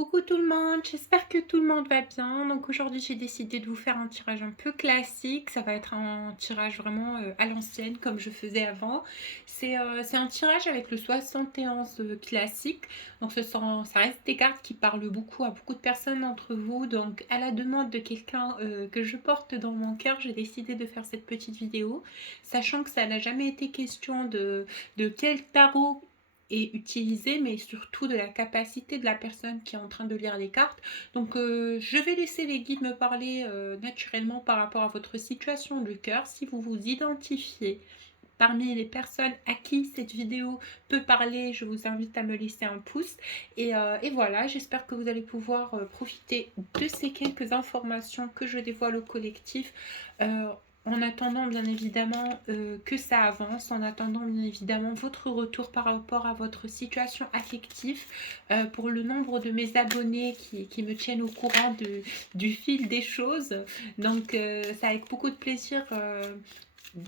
Coucou tout le monde, j'espère que tout le monde va bien. Donc aujourd'hui j'ai décidé de vous faire un tirage un peu classique. Ça va être un tirage vraiment à l'ancienne comme je faisais avant. C'est un tirage avec le 71 classique. Donc ça reste des cartes qui parlent beaucoup à beaucoup de personnes d'entre vous. Donc à la demande de quelqu'un que je porte dans mon cœur, j'ai décidé de faire cette petite vidéo. Sachant que ça n'a jamais été question de quel tarot et utiliser, mais surtout de la capacité de la personne qui est en train de lire les cartes. Donc je vais laisser les guides me parler naturellement par rapport à votre situation du cœur. Si vous vous identifiez parmi les personnes à qui cette vidéo peut parler, je vous invite à me laisser un pouce. Et voilà, j'espère que vous allez pouvoir profiter de ces quelques informations que je dévoile au collectif. En attendant bien évidemment que ça avance, en attendant bien évidemment votre retour par rapport à votre situation affective. Pour le nombre de mes abonnés qui me tiennent au courant du fil des choses. Donc c'est avec beaucoup de plaisir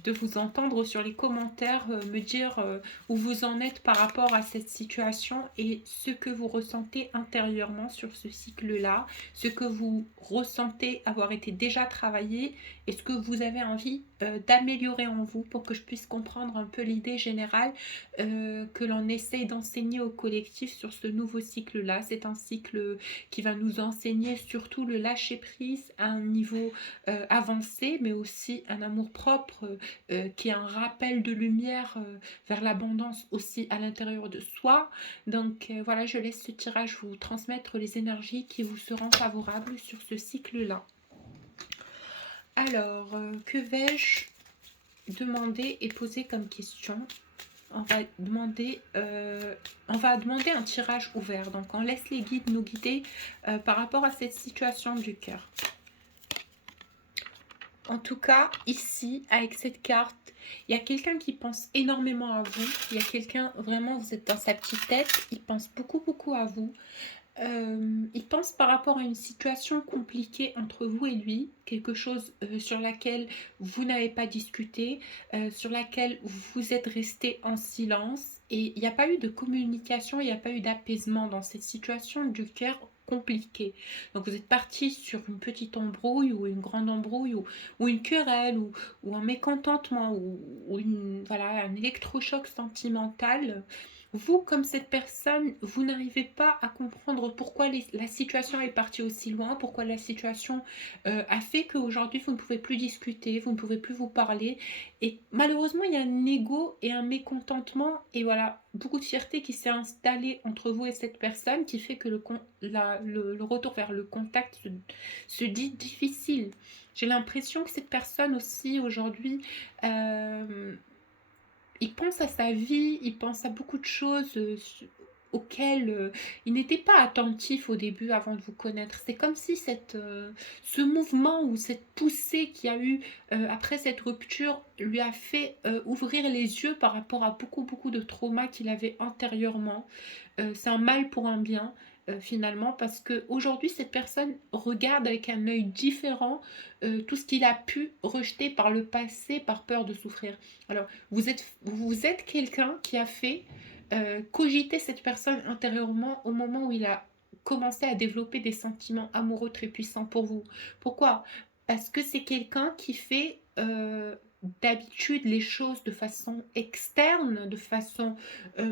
de vous entendre sur les commentaires, me dire où vous en êtes par rapport à cette situation et ce que vous ressentez intérieurement sur ce cycle-là, ce que vous ressentez avoir été déjà travaillé et ce que vous avez envie d'améliorer en vous pour que je puisse comprendre un peu l'idée générale que l'on essaye d'enseigner au collectif sur ce nouveau cycle-là. C'est un cycle qui va nous enseigner surtout le lâcher-prise à un niveau avancé, mais aussi un amour-propre qui est un rappel de lumière vers l'abondance aussi à l'intérieur de soi. Donc voilà, je laisse ce tirage vous transmettre les énergies qui vous seront favorables sur ce cycle-là. Alors, que vais-je demander et poser comme question? On va demander un tirage ouvert. Donc, on laisse les guides nous guider par rapport à cette situation du cœur. En tout cas, ici, avec cette carte, il y a quelqu'un qui pense énormément à vous. Il y a quelqu'un, vraiment, vous êtes dans sa petite tête. Il pense beaucoup, beaucoup à vous. Il pense par rapport à une situation compliquée entre vous et lui, quelque chose sur laquelle vous n'avez pas discuté, sur laquelle vous êtes resté en silence et il n'y a pas eu de communication, il n'y a pas eu d'apaisement dans cette situation du cœur compliquée. Donc vous êtes parti sur une petite embrouille ou une grande embrouille ou une querelle ou un mécontentement ou voilà, un électrochoc sentimental. Vous, comme cette personne, vous n'arrivez pas à comprendre pourquoi la situation est partie aussi loin, pourquoi la situation a fait qu'aujourd'hui vous ne pouvez plus discuter, vous ne pouvez plus vous parler. Et malheureusement, il y a un ego et un mécontentement et voilà, beaucoup de fierté qui s'est installée entre vous et cette personne qui fait que le retour vers le contact se dit difficile. J'ai l'impression que cette personne aussi aujourd'hui il pense à sa vie, il pense à beaucoup de choses auxquelles il n'était pas attentif au début avant de vous connaître. C'est comme si ce mouvement ou cette poussée qu'il y a eu après cette rupture lui a fait ouvrir les yeux par rapport à beaucoup, beaucoup de traumas qu'il avait antérieurement. C'est un mal pour un bien. Finalement, parce que aujourd'hui cette personne regarde avec un œil différent tout ce qu'il a pu rejeter par le passé par peur de souffrir. Alors, vous êtes quelqu'un qui a fait cogiter cette personne intérieurement au moment où il a commencé à développer des sentiments amoureux très puissants pour vous. Pourquoi? Parce que c'est quelqu'un qui fait d'habitude les choses de façon externe, de façon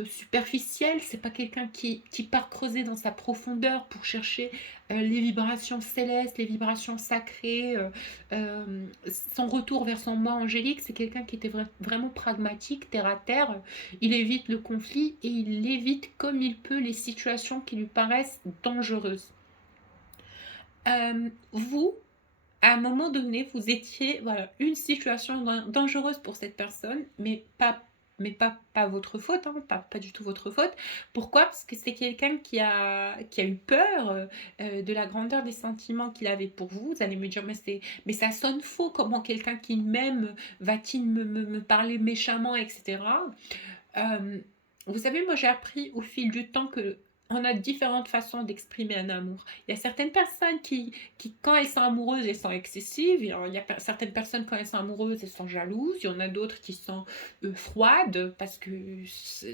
superficielle. C'est pas quelqu'un qui part creuser dans sa profondeur pour chercher les vibrations célestes, les vibrations sacrées, son retour vers son moi angélique. C'est quelqu'un qui était vraiment pragmatique, terre à terre. Il évite le conflit et il évite comme il peut les situations qui lui paraissent dangereuses. Vous, à un moment donné, vous étiez voilà, une situation dangereuse pour cette personne, mais pas votre faute, hein, pas du tout votre faute. Pourquoi? Parce que c'est quelqu'un qui a eu peur de la grandeur des sentiments qu'il avait pour vous. Vous allez me dire, mais ça sonne faux, comment quelqu'un qui m'aime va-t-il me parler méchamment, etc. Vous savez, moi j'ai appris au fil du temps que on a différentes façons d'exprimer un amour. Il y a certaines personnes qui quand elles sont amoureuses, elles sont excessives. Il y a certaines personnes, quand elles sont amoureuses, elles sont jalouses. Il y en a d'autres qui sont froides parce que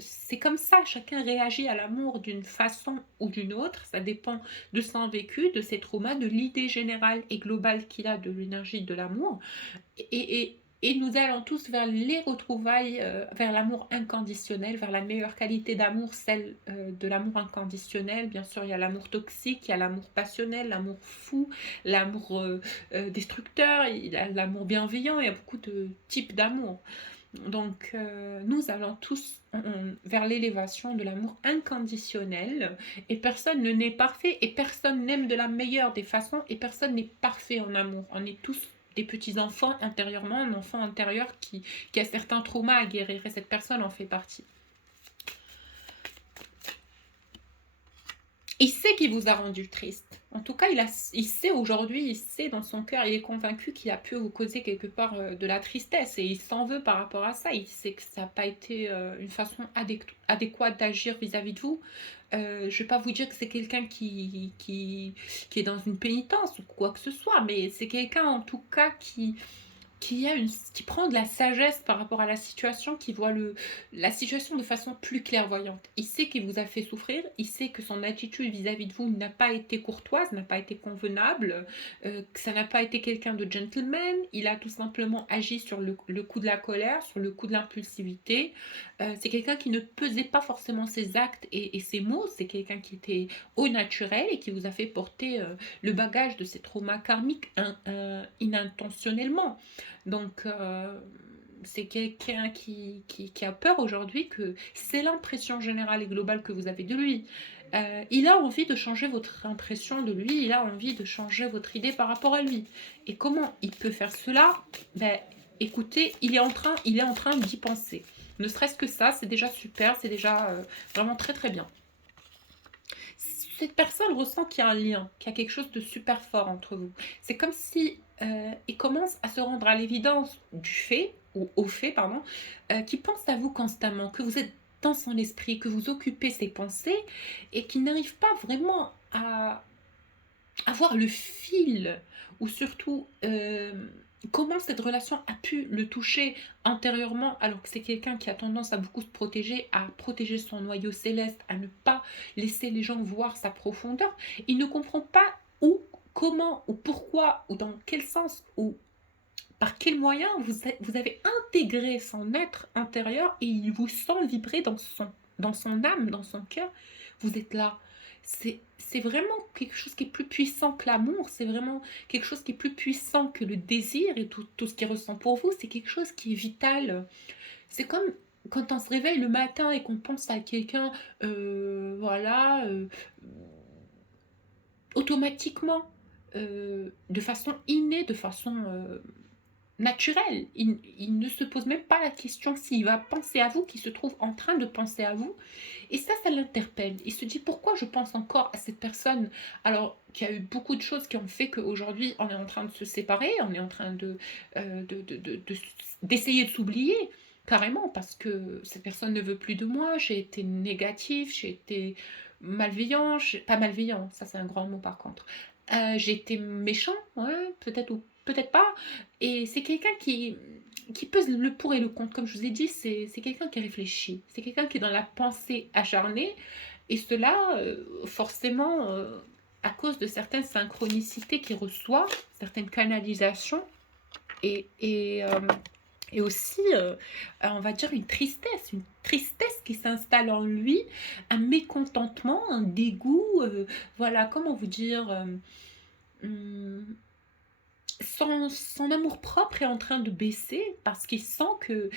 c'est comme ça. Chacun réagit à l'amour d'une façon ou d'une autre. Ça dépend de son vécu, de ses traumas, de l'idée générale et globale qu'il a de l'énergie de l'amour. Et nous allons tous vers les retrouvailles, vers l'amour inconditionnel, vers la meilleure qualité d'amour, celle de l'amour inconditionnel. Bien sûr, il y a l'amour toxique, il y a l'amour passionnel, l'amour fou, l'amour destructeur, il y a l'amour bienveillant, il y a beaucoup de types d'amour. Donc, nous allons tous vers l'élévation de l'amour inconditionnel, et personne ne n'est parfait, et personne n'aime de la meilleure des façons, et personne n'est parfait en amour. On est tous des petits-enfants intérieurement, un enfant intérieur qui a certains traumas à guérir, et cette personne en fait partie. Il sait qu'il vous a rendu triste. En tout cas, il sait aujourd'hui, il sait dans son cœur, il est convaincu qu'il a pu vous causer quelque part de la tristesse, et il s'en veut par rapport à ça. Il sait que ça n'a pas été une façon adéquate d'agir vis-à-vis de vous. Je ne vais pas vous dire que c'est quelqu'un qui est dans une pénitence ou quoi que ce soit, mais c'est quelqu'un en tout cas qui prend de la sagesse par rapport à la situation, qui voit la situation de façon plus clairvoyante. Il sait qu'il vous a fait souffrir, il sait que son attitude vis-à-vis de vous n'a pas été courtoise, n'a pas été convenable, que ça n'a pas été quelqu'un de gentleman. Il a tout simplement agi sur le coup de la colère, sur le coup de l'impulsivité. C'est quelqu'un qui ne pesait pas forcément ses actes et ses mots, c'est quelqu'un qui était au naturel et qui vous a fait porter le bagage de ses traumas karmiques inintentionnellement. Donc, c'est quelqu'un qui a peur aujourd'hui, que c'est l'impression générale et globale que vous avez de lui. Il a envie de changer votre impression de lui, il a envie de changer votre idée par rapport à lui. Et comment il peut faire cela? Ben, écoutez, il est en train d'y penser. Ne serait-ce que ça, c'est déjà super, c'est déjà vraiment très très bien. Cette personne ressent qu'il y a un lien, qu'il y a quelque chose de super fort entre vous. C'est comme si il commence à se rendre à l'évidence du fait, ou au fait, pardon, qu'il pense à vous constamment, que vous êtes dans son esprit, que vous occupez ses pensées, et qu'il n'arrive pas vraiment à avoir le fil, ou surtout comment cette relation a pu le toucher antérieurement, alors que c'est quelqu'un qui a tendance à beaucoup se protéger, à protéger son noyau céleste, à ne pas laisser les gens voir sa profondeur. Il ne comprend pas où, comment, ou pourquoi, ou dans quel sens, ou par quel moyen vous avez intégré son être intérieur, et il vous sent vibrer dans son âme, dans son cœur. Vous êtes là. C'est vraiment quelque chose qui est plus puissant que l'amour, c'est vraiment quelque chose qui est plus puissant que le désir et tout ce qu'il ressent pour vous, c'est quelque chose qui est vital. C'est comme quand on se réveille le matin et qu'on pense à quelqu'un, voilà, automatiquement, de façon innée, de façon naturel. Il ne se pose même pas la question s'il va penser à vous, qu'il se trouve en train de penser à vous. Et ça l'interpelle. Il se dit pourquoi je pense encore à cette personne alors qu'il y a eu beaucoup de choses qui ont fait qu'aujourd'hui on est en train de se séparer, on est en train d'essayer de s'oublier carrément parce que cette personne ne veut plus de moi, j'ai été négatif, j'ai été malveillant, pas malveillant, ça c'est un grand mot par contre. J'ai été méchant, ouais, peut-être ou peut-être pas. Et c'est quelqu'un qui pèse le pour et le contre. Comme je vous ai dit, c'est quelqu'un qui réfléchit. C'est quelqu'un qui est dans la pensée acharnée. Et cela, forcément, à cause de certaines synchronicités qu'il reçoit, certaines canalisations, et, et, euh, et aussi, on va dire, une tristesse qui s'installe en lui, un mécontentement, un dégoût, voilà, comment vous dire, hum, son amour-propre est en train de baisser parce qu'il sent que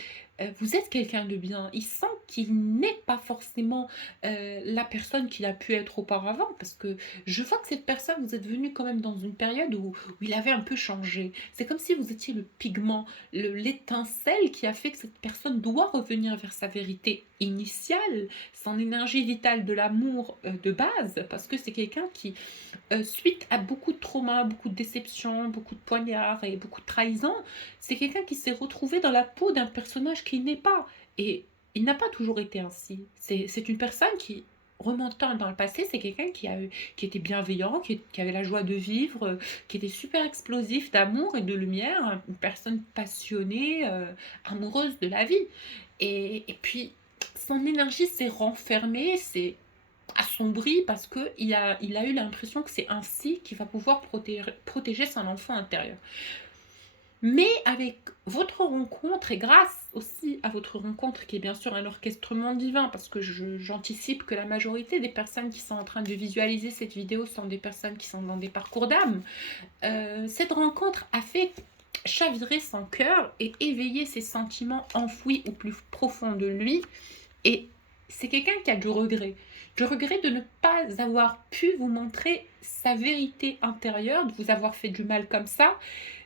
vous êtes quelqu'un de bien. Il sent qu'il n'est pas forcément la personne qu'il a pu être auparavant. Parce que je vois que cette personne, vous êtes venu quand même dans une période où il avait un peu changé. C'est comme si vous étiez le pigment, l'étincelle qui a fait que cette personne doit revenir vers sa vérité initiale, son énergie vitale de l'amour de base. Parce que c'est quelqu'un qui suite à beaucoup de traumas, beaucoup de déceptions, beaucoup de poignards et beaucoup de trahisons, c'est quelqu'un qui s'est retrouvé dans la peau d'un personnage qui n'est pas. Et il n'a pas toujours été ainsi. C'est une personne qui remontant dans le passé, c'est quelqu'un qui était bienveillant, qui avait la joie de vivre, qui était super explosif d'amour et de lumière, hein, une personne passionnée, amoureuse de la vie. Et puis, son énergie s'est renfermée, s'est assombrie parce il a eu l'impression que c'est ainsi qu'il va pouvoir protéger son enfant intérieur. Mais avec votre rencontre, et grâce aussi à votre rencontre, qui est bien sûr un orchestrement divin, parce que j'anticipe que la majorité des personnes qui sont en train de visualiser cette vidéo sont des personnes qui sont dans des parcours d'âme, cette rencontre a fait chavirer son cœur et éveiller ses sentiments enfouis au plus profond de lui. Et c'est quelqu'un qui a du regret. Du regret de ne pas avoir pu vous montrer sa vérité intérieure, de vous avoir fait du mal comme ça,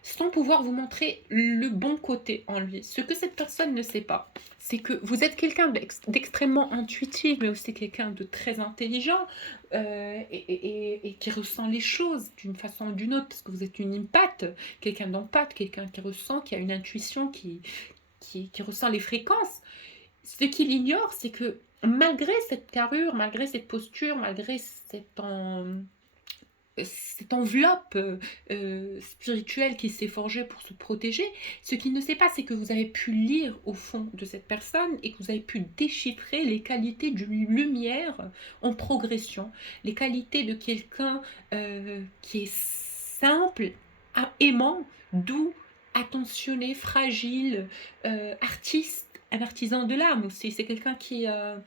sans pouvoir vous montrer le bon côté en lui. Ce que cette personne ne sait pas, c'est que vous êtes quelqu'un d'extrêmement intuitif, mais aussi quelqu'un de très intelligent, et qui ressent les choses d'une façon ou d'une autre, parce que vous êtes une empathie, quelqu'un d'empathe, quelqu'un qui ressent, qui a une intuition, qui ressent les fréquences. Ce qu'il ignore, c'est que malgré cette carrure, malgré cette posture, malgré cette enveloppe spirituelle qui s'est forgée pour se protéger, ce qu'il ne sait pas, c'est que vous avez pu lire au fond de cette personne et que vous avez pu déchiffrer les qualités d'une lumière en progression, les qualités de quelqu'un qui est simple, aimant, doux, attentionné, fragile, artiste, un artisan de l'âme aussi. C'est quelqu'un qui a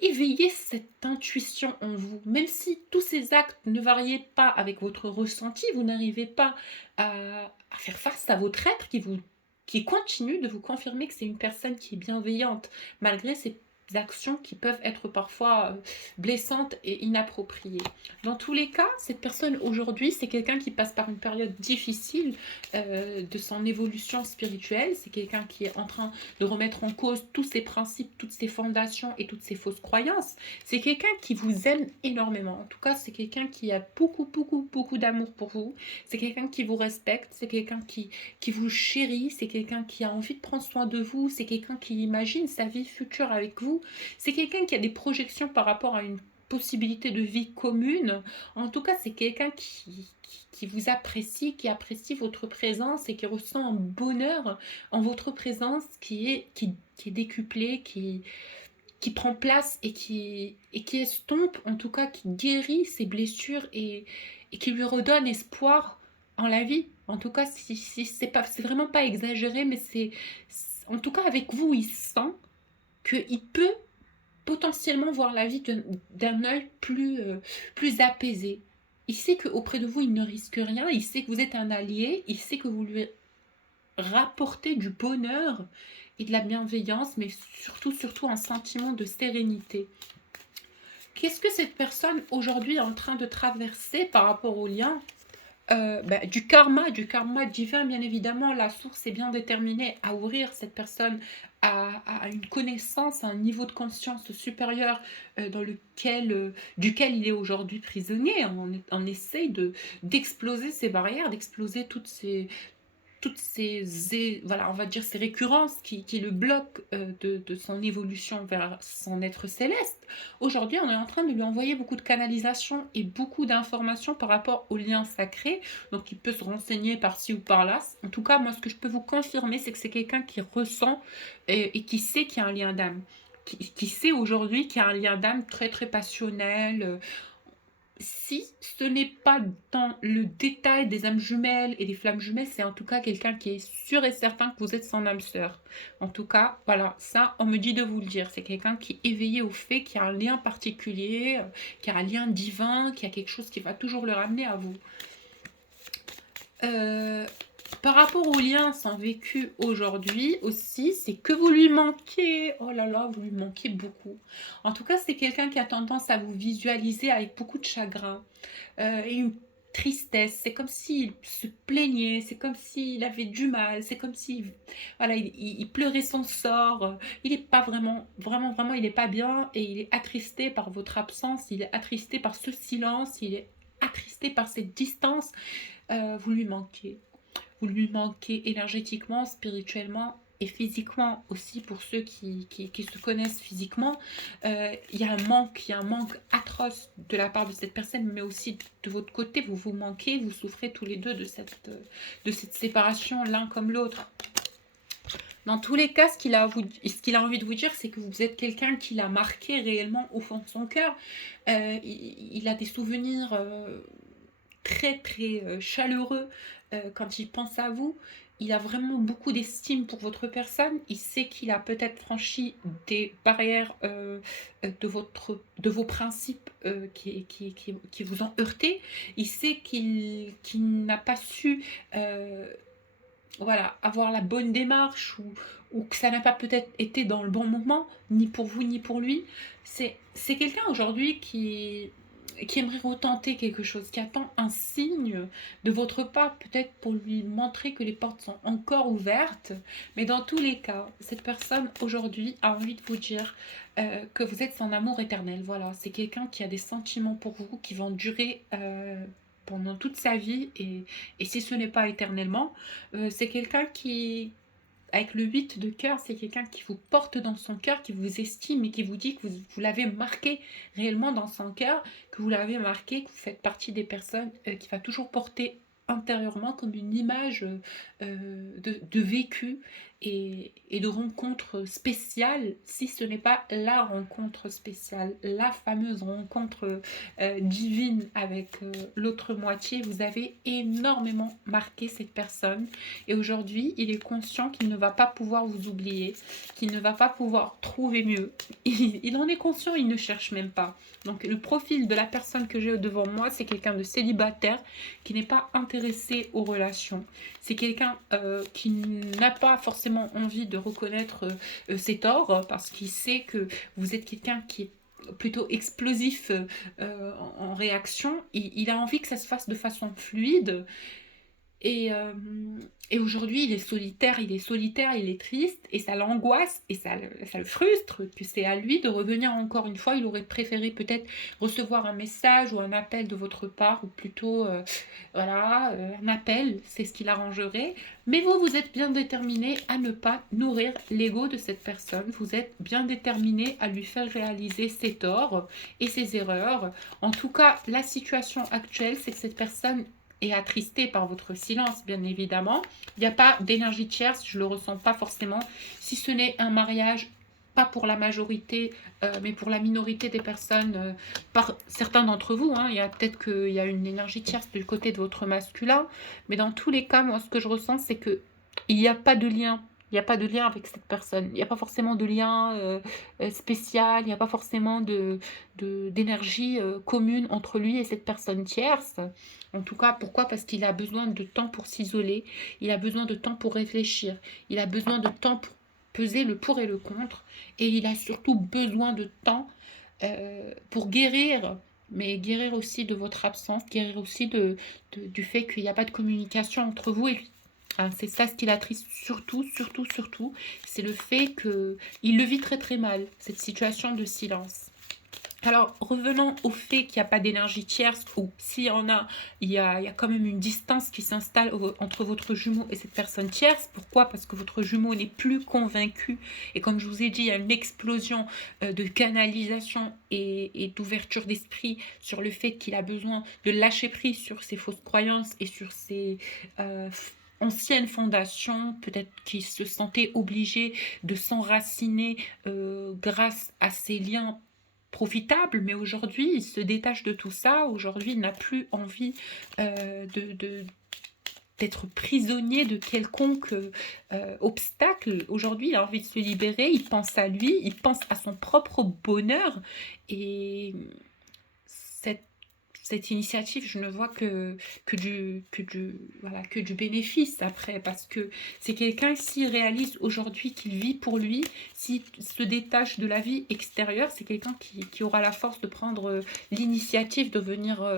éveillé cette intuition en vous. Même si tous ces actes ne variaient pas avec votre ressenti, vous n'arrivez pas à faire face à votre être qui continue de vous confirmer que c'est une personne qui est bienveillante, malgré ces actions qui peuvent être parfois blessantes et inappropriées. Dans tous les cas, cette personne aujourd'hui, c'est quelqu'un qui passe par une période difficile de son évolution spirituelle. C'est quelqu'un qui est en train de remettre en cause tous ses principes, toutes ses fondations et toutes ses fausses croyances. C'est quelqu'un qui vous aime énormément. En tout cas, c'est quelqu'un qui a beaucoup, beaucoup, beaucoup d'amour pour vous. C'est quelqu'un qui vous respecte. C'est quelqu'un qui vous chérit. C'est quelqu'un qui a envie de prendre soin de vous. C'est quelqu'un qui imagine sa vie future avec vous. C'est quelqu'un qui a des projections par rapport à une possibilité de vie commune. En tout cas, c'est quelqu'un qui vous apprécie, qui apprécie votre présence et qui ressent un bonheur en votre présence qui est décuplé, qui prend place et qui estompe, en tout cas qui guérit ses blessures et qui lui redonne espoir en la vie. En tout cas, si c'est vraiment pas exagéré, mais en tout cas avec vous, il sent qu'il peut potentiellement voir la vie d'un œil plus apaisé. Il sait qu'auprès de vous, il ne risque rien, il sait que vous êtes un allié, il sait que vous lui rapportez du bonheur et de la bienveillance, mais surtout, surtout un sentiment de sérénité. Qu'est-ce que cette personne aujourd'hui est en train de traverser par rapport au lien du karma divin, bien évidemment. La source est bien déterminée à ouvrir cette personne à une connaissance, à un niveau de conscience supérieur duquel il est aujourd'hui prisonnier. On essaye d'exploser ces barrières, d'exploser voilà, on va dire ces récurrences qui le bloquent de son évolution vers son être céleste. Aujourd'hui, on est en train de lui envoyer beaucoup de canalisation et beaucoup d'informations par rapport au lien sacré. Donc, il peut se renseigner par-ci ou par-là. En tout cas, moi, ce que je peux vous confirmer, c'est que c'est quelqu'un qui ressent et qui sait qu'il y a un lien d'âme. Qui sait aujourd'hui qu'il y a un lien d'âme très, très passionnel, si ce n'est pas dans le détail des âmes jumelles et des flammes jumelles, c'est en tout cas quelqu'un qui est sûr et certain que vous êtes son âme sœur. En tout cas, voilà, ça, on me dit de vous le dire. C'est quelqu'un qui est éveillé au fait qu'il y a un lien particulier, qu'il y a un lien divin, qu'il y a quelque chose qui va toujours le ramener à vous. Par rapport au lien sans vécu aujourd'hui aussi, c'est que vous lui manquez. Oh là là, vous lui manquez beaucoup. En tout cas, c'est quelqu'un qui a tendance à vous visualiser avec beaucoup de chagrin et une tristesse. C'est comme s'il se plaignait, c'est comme s'il avait du mal, c'est comme si voilà, il pleurait son sort. Il n'est pas vraiment, vraiment, vraiment, il n'est pas bien et il est attristé par votre absence, il est attristé par ce silence, il est attristé par cette distance. Vous lui manquez. Vous lui manquez énergétiquement, spirituellement et physiquement aussi pour ceux qui se connaissent physiquement, il y a un manque atroce de la part de cette personne, mais aussi de votre côté, vous vous manquez, vous souffrez tous les deux de cette séparation l'un comme l'autre. Dans tous les cas, ce qu'il a envie de vous dire, c'est que vous êtes quelqu'un qui l'a marqué réellement au fond de son cœur. Il a des souvenirs très très chaleureux quand il pense à vous. Il a vraiment beaucoup d'estime pour votre personne. Il sait qu'il a peut-être franchi des barrières de vos principes qui vous ont heurté. Il sait qu'il n'a pas su voilà, avoir la bonne démarche ou que ça n'a pas peut-être été dans le bon moment, ni pour vous ni pour lui. C'est quelqu'un aujourd'hui qui aimerait retenter quelque chose, qui attend un signe de votre part, peut-être pour lui montrer que les portes sont encore ouvertes. Mais dans tous les cas, cette personne aujourd'hui a envie de vous dire que vous êtes son amour éternel. Voilà, c'est quelqu'un qui a des sentiments pour vous qui vont durer pendant toute sa vie et si ce n'est pas éternellement, c'est quelqu'un qui, avec le 8 de cœur, c'est quelqu'un qui vous porte dans son cœur, qui vous estime et qui vous dit que vous l'avez marqué réellement dans son cœur, que vous l'avez marqué, que vous faites partie des personnes qui va toujours porter intérieurement comme une image de vécu et de rencontre spéciale, si ce n'est pas la rencontre spéciale, la fameuse rencontre divine avec l'autre moitié. Vous avez énormément marqué cette personne et aujourd'hui, il est conscient qu'il ne va pas pouvoir vous oublier, qu'il ne va pas pouvoir trouver mieux. Il en est conscient, il ne cherche même pas. Donc le profil de la personne que j'ai devant moi, c'est quelqu'un de célibataire qui n'est pas intéressé aux relations. C'est quelqu'un qui n'a pas forcément envie de reconnaître ses torts parce qu'il sait que vous êtes quelqu'un qui est plutôt explosif en réaction. Il a envie que ça se fasse de façon fluide. Et, euh, et aujourd'hui, il est solitaire, il est triste, et ça l'angoisse, et ça le frustre, que c'est à lui de revenir encore une fois. Il aurait préféré peut-être recevoir un message ou un appel de votre part, ou plutôt, voilà, un appel, c'est ce qui l'arrangerait. Mais vous, vous êtes bien déterminé à ne pas nourrir l'ego de cette personne. Vous êtes bien déterminé à lui faire réaliser ses torts et ses erreurs. En tout cas, la situation actuelle, c'est que cette personne et attristé par votre silence, bien évidemment. Il n'y a pas d'énergie tierce, je ne le ressens pas forcément, si ce n'est un mariage, pas pour la majorité, mais pour la minorité des personnes, par certains d'entre vous. Hein. Il y a peut-être qu'il y a une énergie tierce du côté de votre masculin, mais dans tous les cas, moi, ce que je ressens, c'est que il n'y a pas de lien. Il n'y a pas de lien avec cette personne. Il n'y a pas forcément de lien spécial. Il n'y a pas forcément d'énergie commune entre lui et cette personne tierce. En tout cas, pourquoi? Parce qu'il a besoin de temps pour s'isoler, il a besoin de temps pour réfléchir, il a besoin de temps pour peser le pour et le contre, et il a surtout besoin de temps pour guérir, mais guérir aussi de votre absence, guérir aussi du fait qu'il n'y a pas de communication entre vous et lui. Hein, c'est ça ce qui l'attriste surtout, surtout, surtout, c'est le fait qu'il le vit très très mal, cette situation de silence. Alors, revenons au fait qu'il n'y a pas d'énergie tierce, ou s'il y en a, il y a quand même une distance qui s'installe entre votre jumeau et cette personne tierce. Pourquoi? Parce que votre jumeau n'est plus convaincu. Et comme je vous ai dit, il y a une explosion de canalisation et d'ouverture d'esprit sur le fait qu'il a besoin de lâcher prise sur ses fausses croyances et sur ses anciennes fondations, peut-être qu'il se sentait obligé de s'enraciner grâce à ces liens profitable, mais aujourd'hui, il se détache de tout ça. Aujourd'hui, il n'a plus envie d'être prisonnier de quelconque obstacle. Aujourd'hui, il a envie de se libérer, il pense à lui, il pense à son propre bonheur. Et cette cette initiative, je ne vois que du bénéfice après, parce que c'est quelqu'un, s'il réalise aujourd'hui qu'il vit pour lui, s'il se détache de la vie extérieure, c'est quelqu'un qui aura la force de prendre l'initiative de venir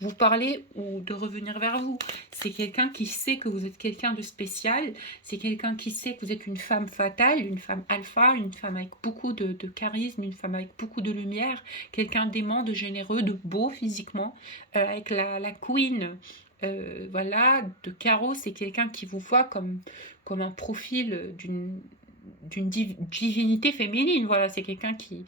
vous parler ou de revenir vers vous. C'est quelqu'un qui sait que vous êtes quelqu'un de spécial, c'est quelqu'un qui sait que vous êtes une femme fatale, une femme alpha, une femme avec beaucoup de charisme, une femme avec beaucoup de lumière, quelqu'un d'aimant, de généreux, de beau physiquement, avec la queen voilà, de carreau, c'est quelqu'un qui vous voit comme un profil, d'une divinité féminine. Voilà, c'est quelqu'un qui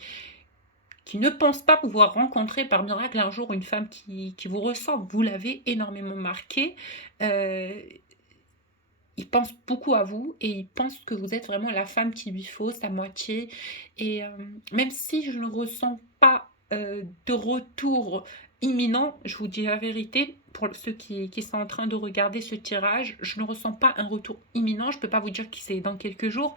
ne pense pas pouvoir rencontrer par miracle un jour une femme qui vous ressemble. Vous l'avez énormément marqué. Heu, il pense beaucoup à vous et il pense que vous êtes vraiment la femme qu'il lui faut, sa moitié et même si je ne ressens pas, de retour imminent, je vous dis la vérité, pour ceux qui sont en train de regarder ce tirage, je ne ressens pas un retour imminent. Je ne peux pas vous dire que c'est dans quelques jours,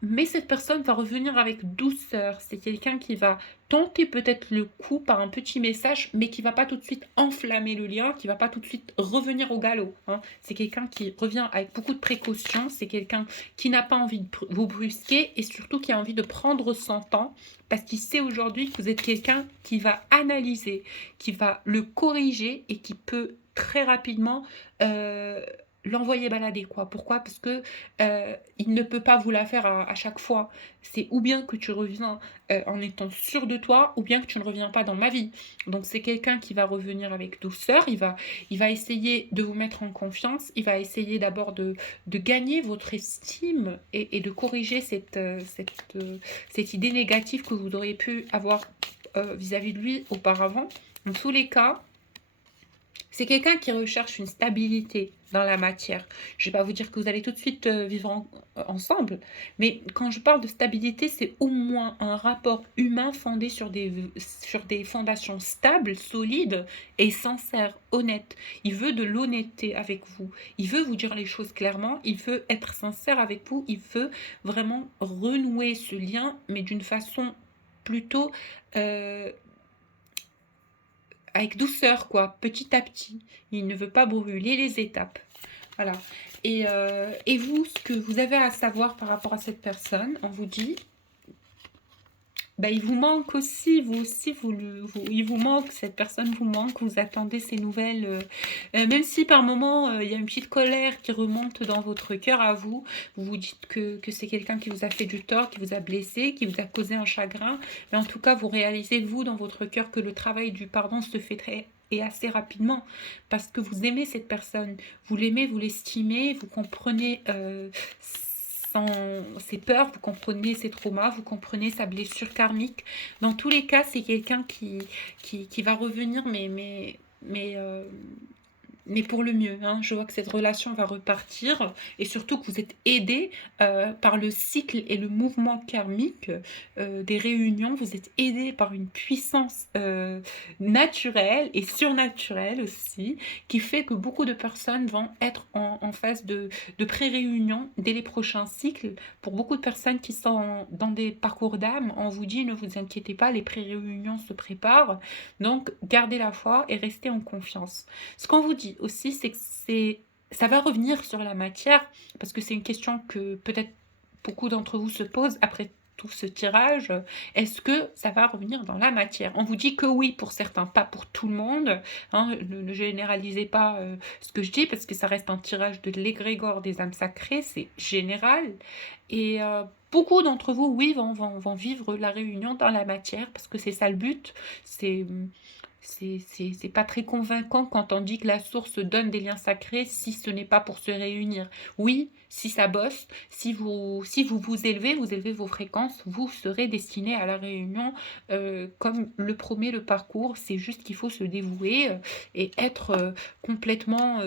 mais cette personne va revenir avec douceur. C'est quelqu'un qui va tenter peut-être le coup par un petit message, mais qui va pas tout de suite enflammer le lien, qui va pas tout de suite revenir au galop, hein. C'est quelqu'un qui revient avec beaucoup de précautions, c'est quelqu'un qui n'a pas envie de vous brusquer et surtout qui a envie de prendre son temps parce qu'il sait aujourd'hui que vous êtes quelqu'un qui va analyser, qui va le corriger et qui peut très rapidement l'envoyer balader, quoi. Pourquoi? Parce que il ne peut pas vous la faire à chaque fois. C'est ou bien que tu reviens, en étant sûr de toi, ou bien que tu ne reviens pas dans ma vie. Donc c'est quelqu'un qui va revenir avec douceur, il va essayer de vous mettre en confiance, il va essayer d'abord de gagner votre estime et de corriger cette idée négative que vous auriez pu avoir, vis-à-vis de lui auparavant. Dans tous les cas, c'est quelqu'un qui recherche une stabilité dans la matière. Je ne vais pas vous dire que vous allez tout de suite vivre ensemble, mais quand je parle de stabilité, c'est au moins un rapport humain fondé sur des fondations stables, solides et sincères, honnêtes. Il veut de l'honnêteté avec vous. Il veut vous dire les choses clairement. Il veut être sincère avec vous. Il veut vraiment renouer ce lien, mais d'une façon plutôt euh, avec douceur, quoi, petit à petit. Il ne veut pas brûler les étapes. Voilà. Et vous, ce que vous avez à savoir par rapport à cette personne, on vous dit, bah, il vous manque aussi, vous aussi, il vous manque, cette personne vous manque, vous attendez ces nouvelles, même si par moment, il y a une petite colère qui remonte dans votre cœur à vous, vous vous dites que c'est quelqu'un qui vous a fait du tort, qui vous a blessé, qui vous a causé un chagrin, mais en tout cas, vous réalisez, vous, dans votre cœur, que le travail du pardon se fait très et assez rapidement, parce que vous aimez cette personne, vous l'aimez, vous l'estimez, vous comprenez ses peurs, vous comprenez ses traumas, vous comprenez sa blessure karmique. Dans tous les cas, c'est quelqu'un qui va revenir, mais pour le mieux, hein. Je vois que cette relation va repartir et surtout que vous êtes aidé par le cycle et le mouvement karmique des réunions. Vous êtes aidé par une puissance naturelle et surnaturelle aussi, qui fait que beaucoup de personnes vont être en phase de pré-réunion dès les prochains cycles. Pour beaucoup de personnes qui sont dans des parcours d'âme, on vous dit ne vous inquiétez pas, les pré-réunions se préparent. Donc gardez la foi et restez en confiance. Ce qu'on vous dit aussi, c'est que ça va revenir sur la matière, parce que c'est une question que peut-être beaucoup d'entre vous se posent après tout ce tirage. Est-ce que ça va revenir dans la matière? On vous dit que oui pour certains, pas pour tout le monde, hein. Ne généralisez pas ce que je dis, parce que ça reste un tirage de l'égrégore des âmes sacrées, c'est général. Et beaucoup d'entre vous, oui, vont vivre la réunion dans la matière, parce que c'est ça le but. C'est pas très convaincant quand on dit que la source donne des liens sacrés si ce n'est pas pour se réunir. Oui, si ça bosse, si vous élevez, vous élevez vos fréquences, vous serez destiné à la réunion comme le promet le parcours. C'est juste qu'il faut se dévouer et être complètement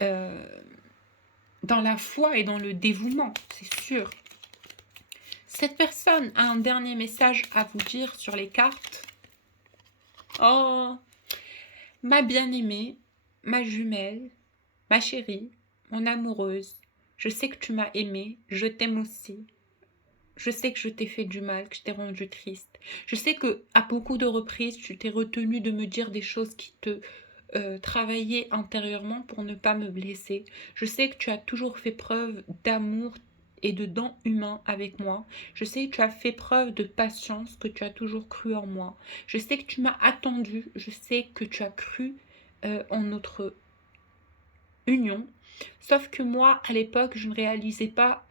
dans la foi et dans le dévouement, c'est sûr. Cette personne a un dernier message à vous dire sur les cartes. Oh, ma bien-aimée, ma jumelle, ma chérie, mon amoureuse, je sais que tu m'as aimée, je t'aime aussi. Je sais que je t'ai fait du mal, que je t'ai rendu triste. Je sais que à beaucoup de reprises, tu t'es retenue de me dire des choses qui te travaillaient intérieurement pour ne pas me blesser. Je sais que tu as toujours fait preuve d'amour et de dents humains avec moi. Je sais que tu as fait preuve de patience, que tu as toujours cru en moi. Je sais que tu m'as attendu. Je sais que tu as cru en notre union. Sauf que moi, à l'époque, je ne réalisais pas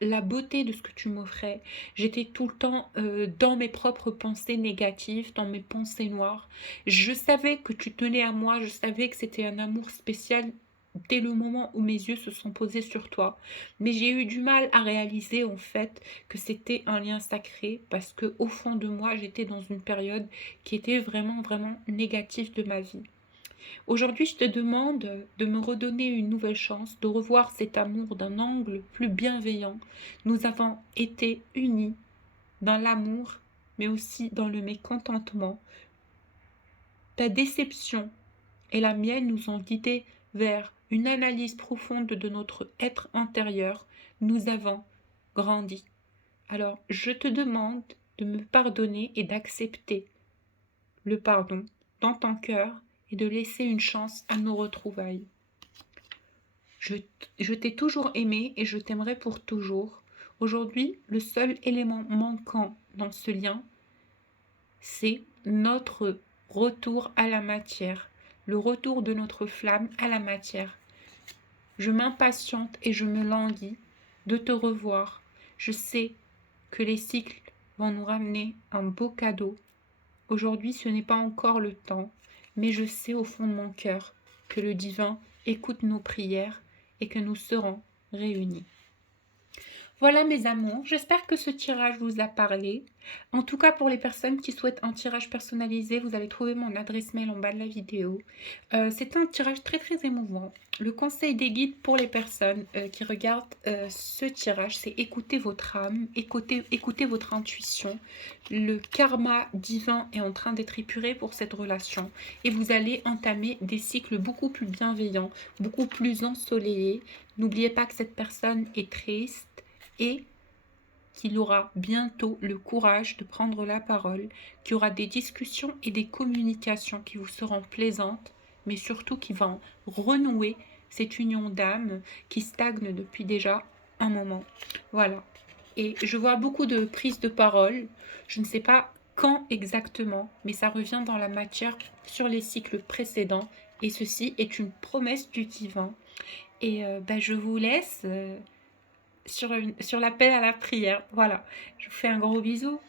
la beauté de ce que tu m'offrais. J'étais tout le temps dans mes propres pensées négatives, dans mes pensées noires. Je savais que tu tenais à moi, je savais que c'était un amour spécial dès le moment où mes yeux se sont posés sur toi. Mais j'ai eu du mal à réaliser en fait que c'était un lien sacré parce que au fond de moi, j'étais dans une période qui était vraiment, vraiment négative de ma vie. Aujourd'hui, je te demande de me redonner une nouvelle chance, de revoir cet amour d'un angle plus bienveillant. Nous avons été unis dans l'amour, mais aussi dans le mécontentement. Ta déception et la mienne nous ont guidés vers une analyse profonde de notre être intérieur. Nous avons grandi. Alors, je te demande de me pardonner et d'accepter le pardon dans ton cœur et de laisser une chance à nos retrouvailles. Je, je t'ai toujours aimé et je t'aimerai pour toujours. Aujourd'hui, le seul élément manquant dans ce lien, c'est notre retour à la matière, le retour de notre flamme à la matière. Je m'impatiente et je me languis de te revoir. Je sais que les cycles vont nous ramener un beau cadeau. Aujourd'hui, ce n'est pas encore le temps, mais je sais au fond de mon cœur que le divin écoute nos prières et que nous serons réunis. Voilà mes amours, j'espère que ce tirage vous a parlé. En tout cas, pour les personnes qui souhaitent un tirage personnalisé, vous allez trouver mon adresse mail en bas de la vidéo. C'est un tirage très très émouvant. Le conseil des guides pour les personnes qui regardent ce tirage, c'est écouter votre âme, écouter votre intuition. Le karma divin est en train d'être épuré pour cette relation et vous allez entamer des cycles beaucoup plus bienveillants, beaucoup plus ensoleillés. N'oubliez pas que cette personne est triste et qu'il aura bientôt le courage de prendre la parole, qu'il y aura des discussions et des communications qui vous seront plaisantes, mais surtout qui vont renouer cette union d'âme qui stagne depuis déjà un moment. Voilà. Et je vois beaucoup de prises de parole. Je ne sais pas quand exactement, mais ça revient dans la matière sur les cycles précédents. Et ceci est une promesse du divin. Et je vous laisse sur l'appel à la prière. Voilà, je vous fais un gros bisou.